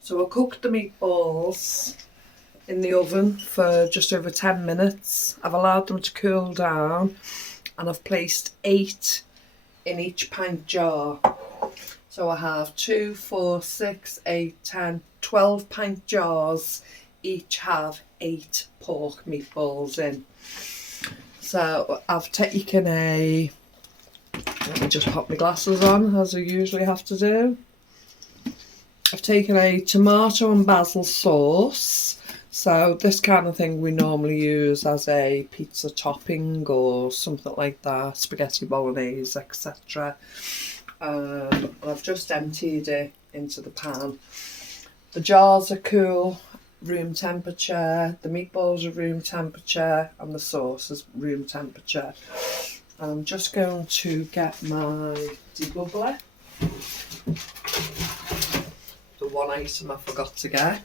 So I cooked the meatballs in the oven for just over 10 minutes. I've allowed them to cool down and I've placed 8 in each pint jar. So I have 2, 4, 6, 8, 10, 12 pint jars. Each have 8 pork meatballs in. So I've taken let me just pop my glasses on as I usually have to do. I've taken a tomato and basil sauce. So this kind of thing we normally use as a pizza topping or something like that, spaghetti bolognese, etc. I've just emptied it into the pan. The jars are cool, room temperature, the meatballs are room temperature, and the sauce is room temperature. I'm just going to get my debubbler, the one item I forgot to get.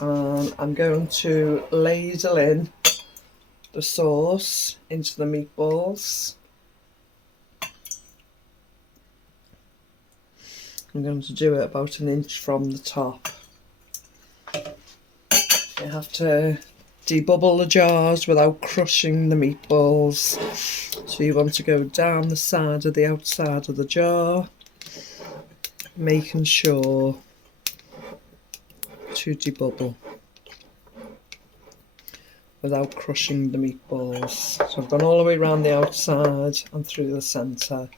And I'm going to ladle in the sauce into the meatballs. I'm going to do it about 1 inch from the top. You have to debubble the jars without crushing the meatballs. So you want to go down the side of the outside of the jar, making sure to debubble without crushing the meatballs. So I've gone all the way around the outside and through the centre.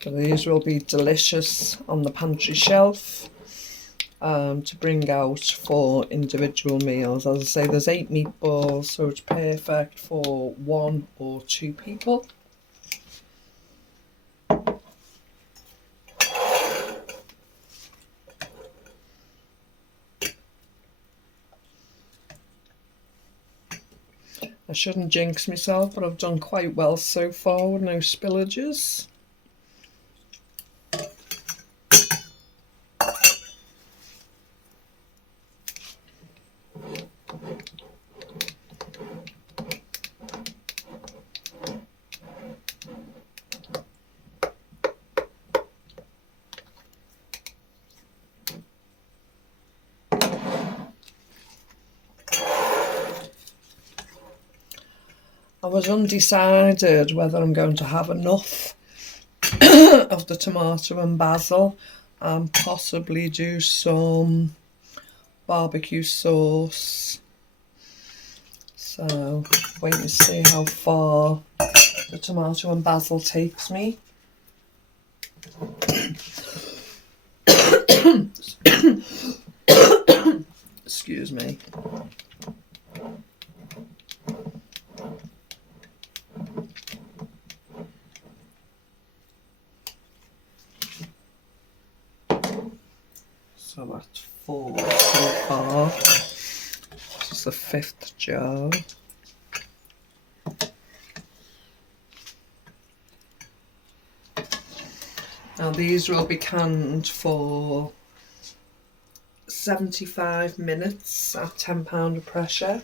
So these will be delicious on the pantry shelf to bring out for individual meals. As I say, there's 8 meatballs, so it's perfect for 1 or 2 people. I shouldn't jinx myself, but I've done quite well so far with no spillages. I was undecided whether I'm going to have enough of the tomato and basil and possibly do some barbecue sauce. So wait and see how far the tomato and basil takes me. Excuse me. So that's 4 so far. This is the 5th jar. Now these will be canned for 75 minutes at 10 pound of pressure,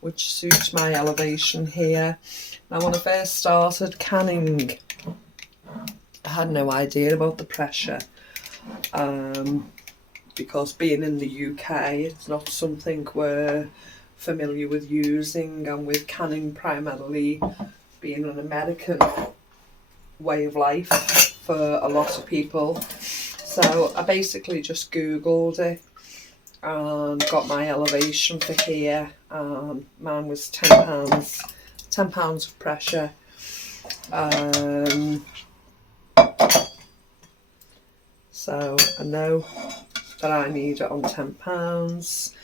which suits my elevation here. Now when I first started canning, I had no idea about the pressure. Because being in the UK, it's not something we're familiar with using, and with canning primarily being an American way of life for a lot of people. So I basically just googled it and got my elevation for here, and mine was £10 of pressure. So I know that I need it on £10,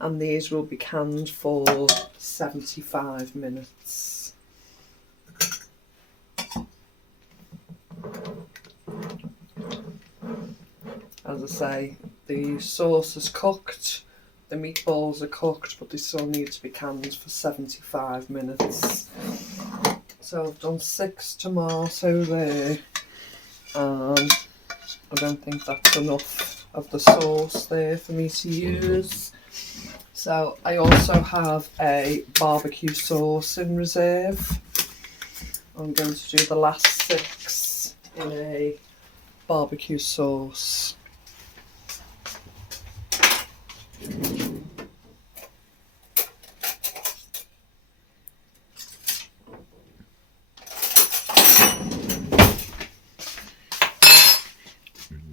and these will be canned for 75 minutes. As I say, the sauce is cooked, the meatballs are cooked, but they still need to be canned for 75 minutes. So I've done 6 tomato there, and I don't think that's enough of the sauce there for me to use. So I also have a barbecue sauce in reserve. I'm going to do the last 6 in a barbecue sauce.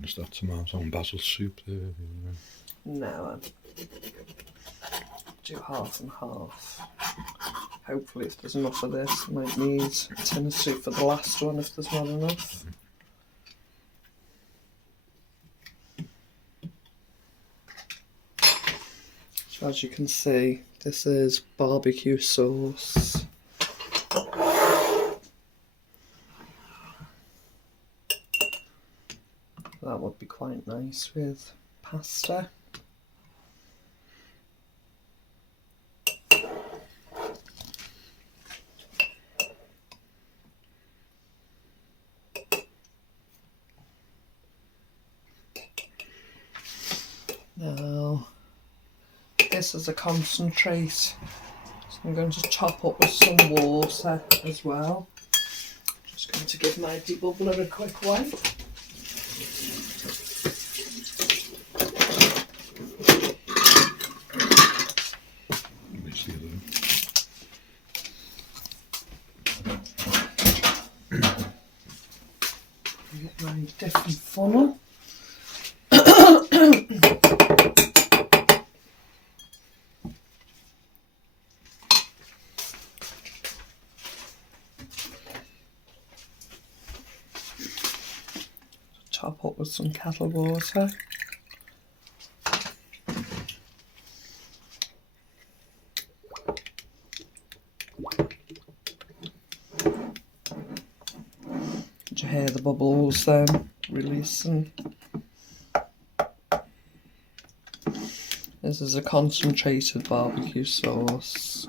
Is that tomato and basil soup there? No, do half and half. Hopefully if there's enough of this, I might need a tin of soup for the last one if there's not enough. So as you can see, this is barbecue sauce. That would be quite nice with pasta. Now, this is a concentrate, so I'm going to top up with some water as well. Just going to give my debubbler a quick wipe. Get my different funnel. Top up with some kettle water. Did you hear the bubbles then releasing? This is a concentrated barbecue sauce.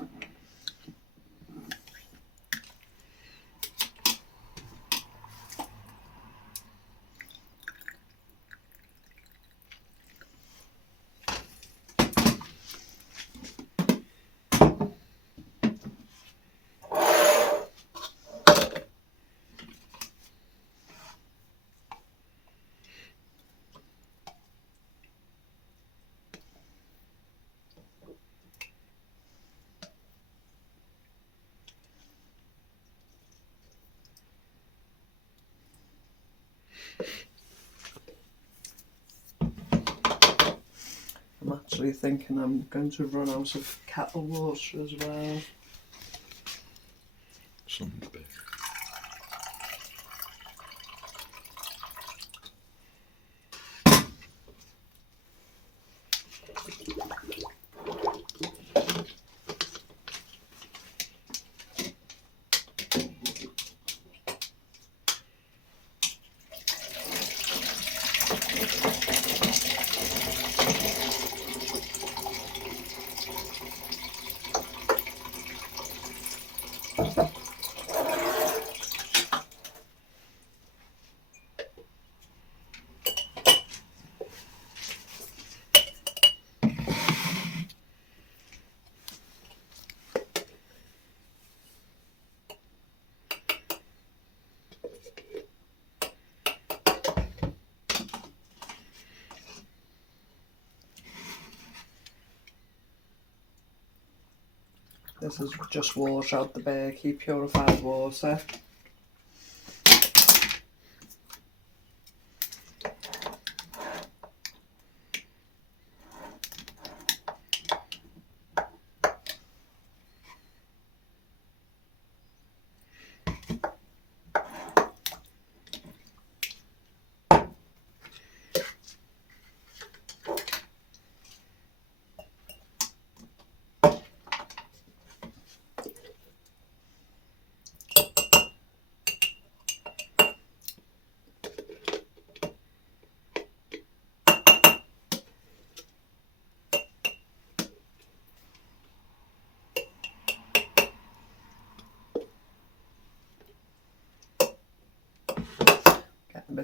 I'm actually thinking I'm going to run out of kettle water as well. Some bit. This is just water out the Berkey, purified water.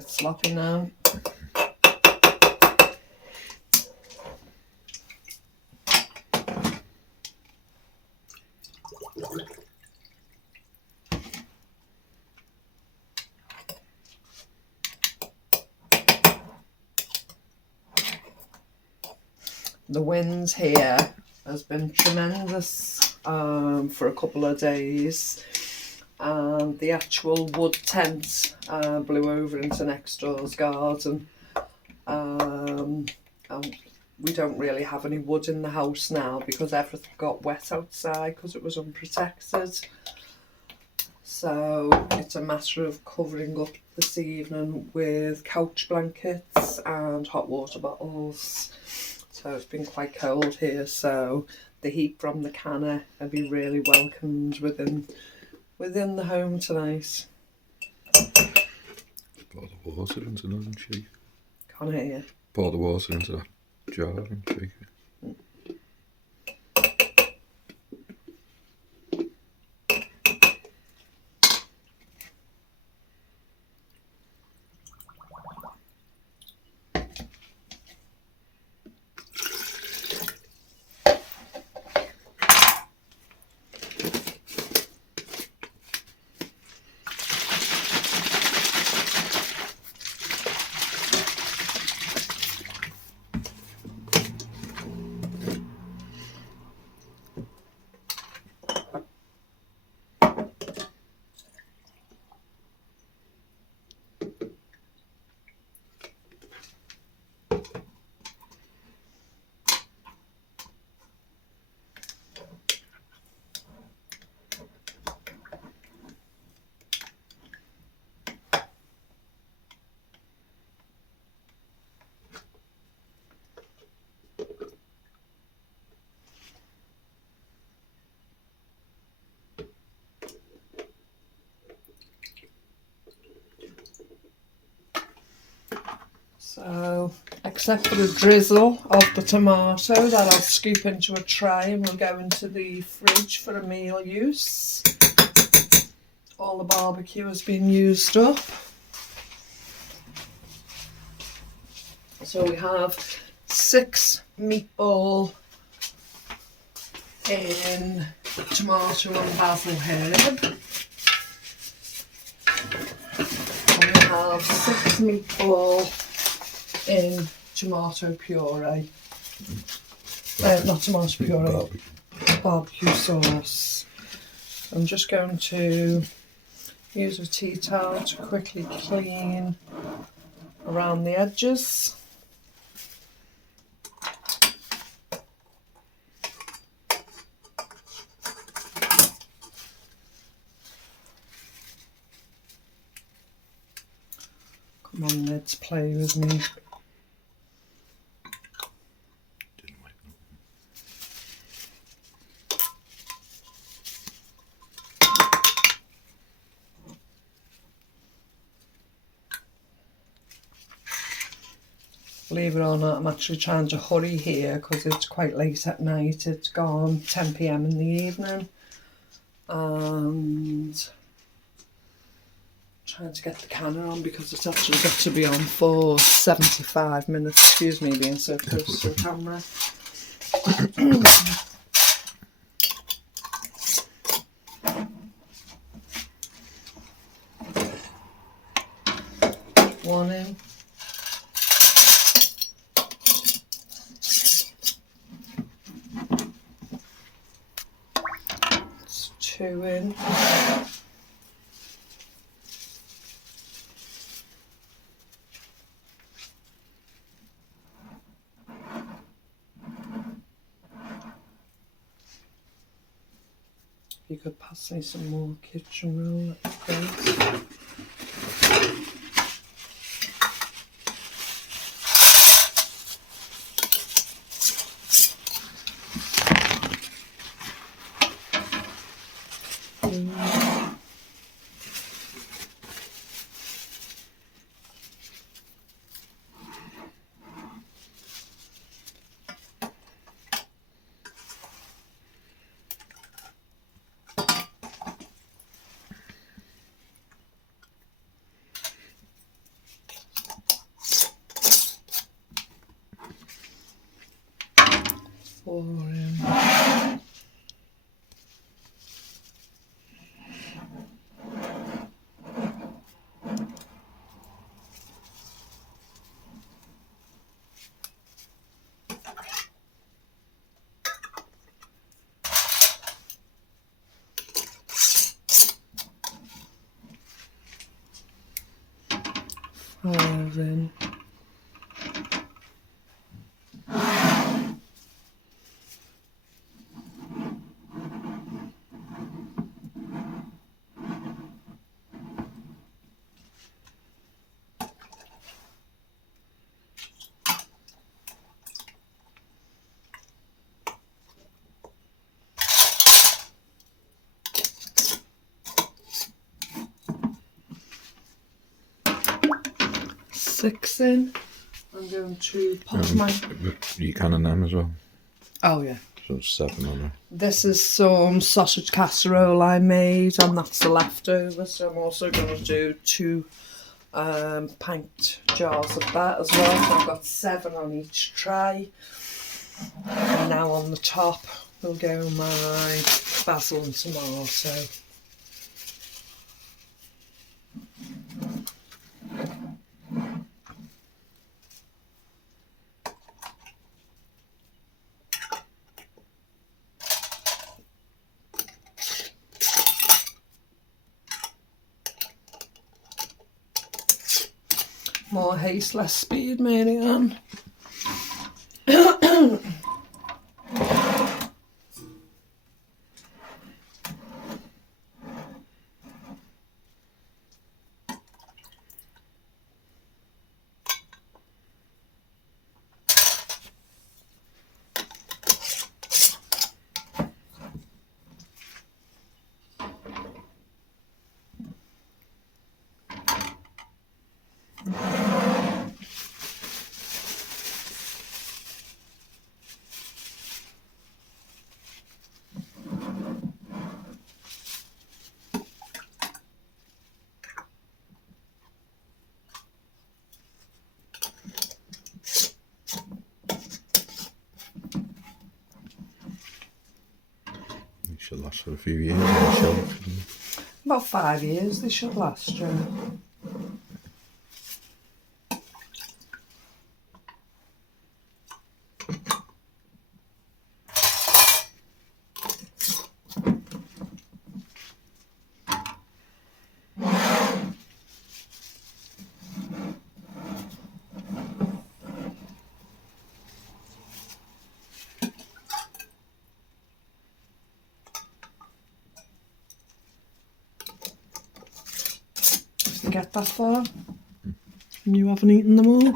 bit sloppy now. The winds here has been tremendous for a couple of days, and the actual wood tent blew over into next door's garden, and we don't really have any wood in the house now because everything got wet outside because it was unprotected. So it's a matter of covering up this evening with couch blankets and hot water bottles. So it's been quite cold here, so the heat from the canner will be really welcomed within the home tonight. Pour the water into that and shake. Can't hear you. Pour the water into that jar and shake it. So, except for the drizzle of the tomato that I'll scoop into a tray and we'll go into the fridge for a meal use. All the barbecue has been used up. So we have 6 meatball in tomato and basil herb. And we have 6 meatball in tomato puree. Not tomato puree, barbecue sauce. I'm just going to use a tea towel to quickly clean around the edges. Come on, let's play with me. Believe it or not, I'm actually trying to hurry here because it's quite late at night. It's gone 10 p.m. in the evening, and trying to get the canner on because it's actually got to be on for 75 minutes. Excuse me being so close to the camera. One in. It's 2 in. You could pass me some more kitchen roll, that'd be great. 4 in. Five in. Six in. I'm going to pop my... You can and them as well. Oh yeah. So 7 on there. This is some sausage casserole I made, and that's the leftover. So I'm also going to do 2 pint jars of that as well. So I've got 7 on each tray. And now on the top will go my basil and tomato. More haste, less speed, Marianne. Should last for a few years. On the shelf. About 5 years they should last, yeah. Get that far and you haven't eaten them all.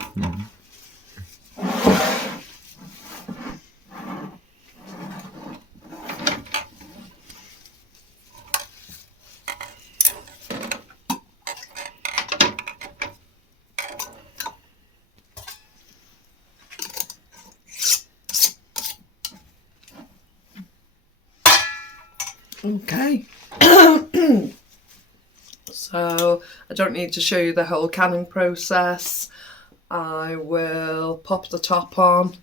Okay. So I don't need to show you the whole canning process. I will pop the top on,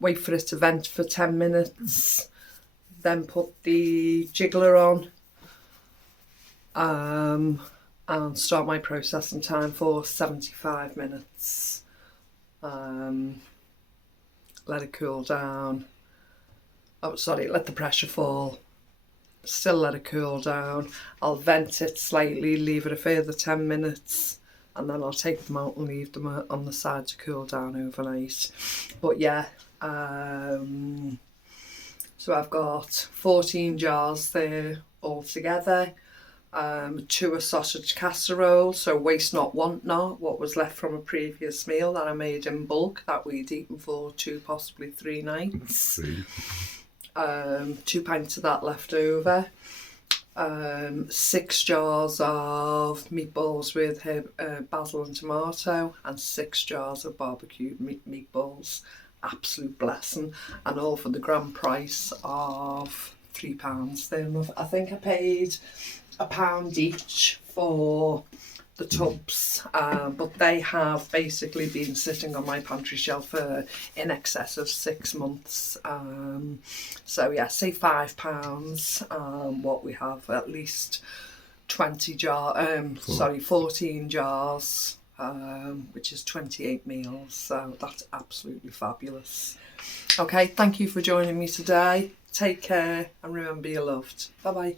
wait for it to vent for 10 minutes, then put the jiggler on, and start my processing time for 75 minutes. Let it cool down. Oh, sorry, let the pressure fall. Still let it cool down. I'll vent it slightly, leave it a further 10 minutes, and then I'll take them out and leave them on the side to cool down overnight. But yeah, so I've got 14 jars there altogether. 2 a sausage casserole, so waste not, want not, what was left from a previous meal that I made in bulk that we'd eaten for 2, possibly 3 nights. 2 pints of that left over, 6 jars of meatballs with basil and tomato, and 6 jars of barbecued meatballs. Absolute blessing, and all for the grand price of £3. I think I paid £1 each for the tubs, but they have basically been sitting on my pantry shelf for in excess of 6 months. So yeah, say £5. What we have at least 14 jars, which is 28 meals. So that's absolutely fabulous. Okay, thank you for joining me today. Take care and remember you're loved. Bye bye.